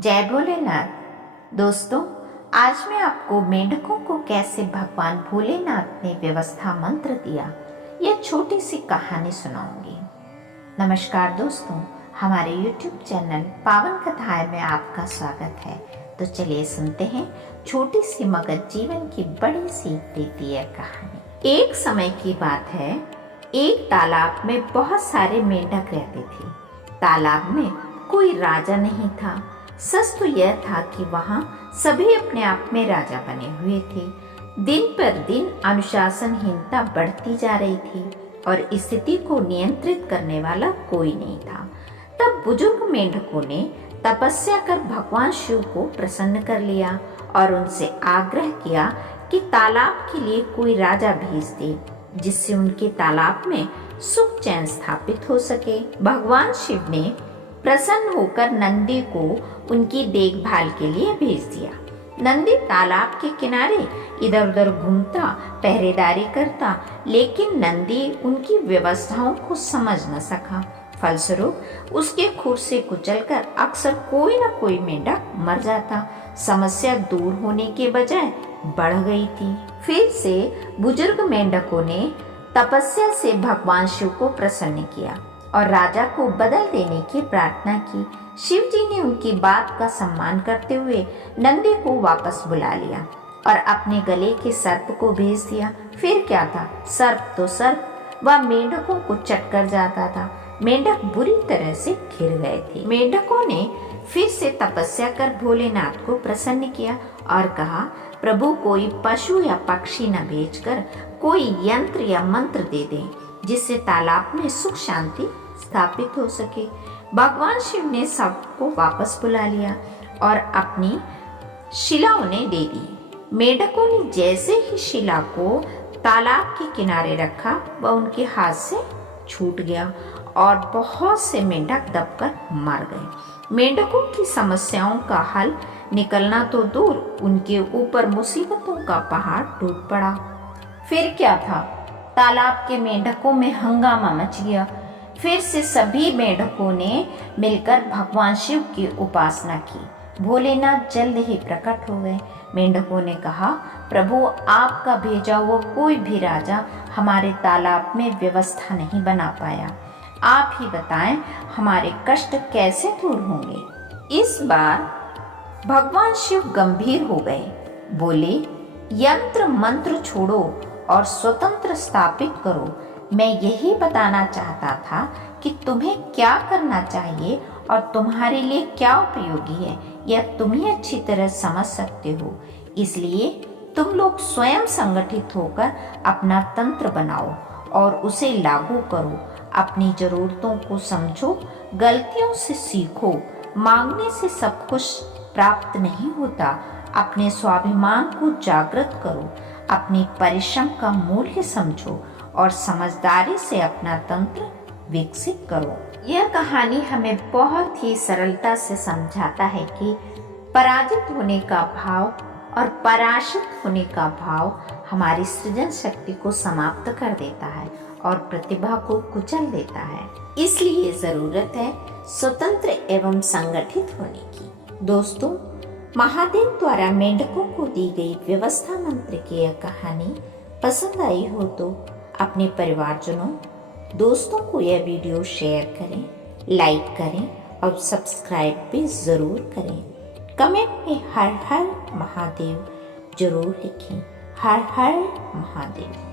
जय भोलेनाथ। दोस्तों, आज मैं आपको मेंढकों को कैसे भगवान भोलेनाथ ने व्यवस्था मंत्र दिया, यह छोटी सी कहानी सुनाऊंगी। नमस्कार दोस्तों, हमारे YouTube चैनल पावन कथाएं में आपका स्वागत है। तो चलिए सुनते हैं छोटी सी मगर जीवन की बड़ी सीख देती है कहानी। एक समय की बात है, एक तालाब में बहुत सारे मेंढक रहते थे। तालाब में कोई राजा नहीं था। सच तो यह था कि वहाँ सभी अपने आप में राजा बने हुए थे। दिन पर दिन अनुशासनहीनता बढ़ती जा रही थी और स्थिति को नियंत्रित करने वाला कोई नहीं था। तब बुजुर्ग मेंढकों ने तपस्या कर भगवान शिव को प्रसन्न कर लिया और उनसे आग्रह किया कि तालाब के लिए कोई राजा भेज दे, जिससे उनके तालाब में सुख चैन स्थापित हो सके। भगवान शिव ने प्रसन्न होकर नंदी को उनकी देखभाल के लिए भेज दिया। नंदी तालाब के किनारे इधर उधर घूमता, पहरेदारी करता, लेकिन नंदी उनकी व्यवस्थाओं को समझ न सका। फलस्वरूप उसके खुर से कुचलकर अक्सर कोई न कोई मेंढक मर जाता। समस्या दूर होने के बजाय बढ़ गई थी। फिर से बुजुर्ग मेंढकों ने तपस्या से भगवान शिव को प्रसन्न किया और राजा को बदल देने की प्रार्थना की। शिव जी ने उनकी बात का सम्मान करते हुए नंदी को वापस बुला लिया और अपने गले के सर्प को भेज दिया। फिर क्या था, सर्प तो सर्प, वह मेंढकों को चटकर जाता था। मेंढक बुरी तरह से घिर गए थे। मेंढकों ने फिर से तपस्या कर भोलेनाथ को प्रसन्न किया और कहा, प्रभु कोई पशु या पक्षी न भेजकर कोई यंत्र या मंत्र दे दें, जिससे तालाब में सुख शांति स्थापित हो सके। भगवान शिव ने सबको वापस बुला लिया और अपनी शिला उन्हें दे दी। मेंढकों ने जैसे ही शिला को तालाब के किनारे रखा, वह उनके हाथ से छूट गया और बहुत से मेंढक दबकर मर गए। मेंढकों की समस्याओं का हल निकलना तो दूर, उनके ऊपर मुसीबतों का पहाड़ टूट पड़ा। फिर क्या था, तालाब के मेंढकों में हंगामा मच गया। फिर से सभी मेंढकों ने मिलकर भगवान शिव की उपासना की। भोलेनाथ जल्द ही प्रकट हो गए। मेंढकों ने कहा, प्रभु आपका भेजा हुआ कोई भी राजा हमारे तालाब में व्यवस्था नहीं बना पाया। आप ही बताएं, हमारे कष्ट कैसे दूर होंगे। इस बार भगवान शिव गंभीर हो गए। बोले, यंत्र मंत्र छोड़ो और स्वतंत्र स्थापित करो। मैं यही बताना चाहता था कि तुम्हें क्या करना चाहिए और तुम्हारे लिए क्या उपयोगी है, यह तुम ही अच्छी तरह समझ सकते हो। इसलिए तुम लोग स्वयं संगठित होकर अपना तंत्र बनाओ और उसे लागू करो। अपनी जरूरतों को समझो, गलतियों से सीखो। मांगने से सब कुछ प्राप्त नहीं होता। अपने स्वाभिमान को जागृत करो, अपने परिश्रम का मूल्य समझो और समझदारी से अपना तंत्र विकसित करो। यह कहानी हमें बहुत ही सरलता से समझाता है कि पराजित होने का भाव और पराजित होने का भाव हमारी सृजन शक्ति को समाप्त कर देता है और प्रतिभा को कुचल देता है। इसलिए जरूरत है स्वतंत्र एवं संगठित होने की। दोस्तों, महादेव द्वारा मेंढकों को दी गई व्यवस्था मंत्र की यह कहानी पसंद आई हो तो अपने परिवारजनों, दोस्तों को यह वीडियो शेयर करें, लाइक करें और सब्सक्राइब भी जरूर करें। कमेंट में हर हर महादेव जरूर लिखें। हर हर महादेव।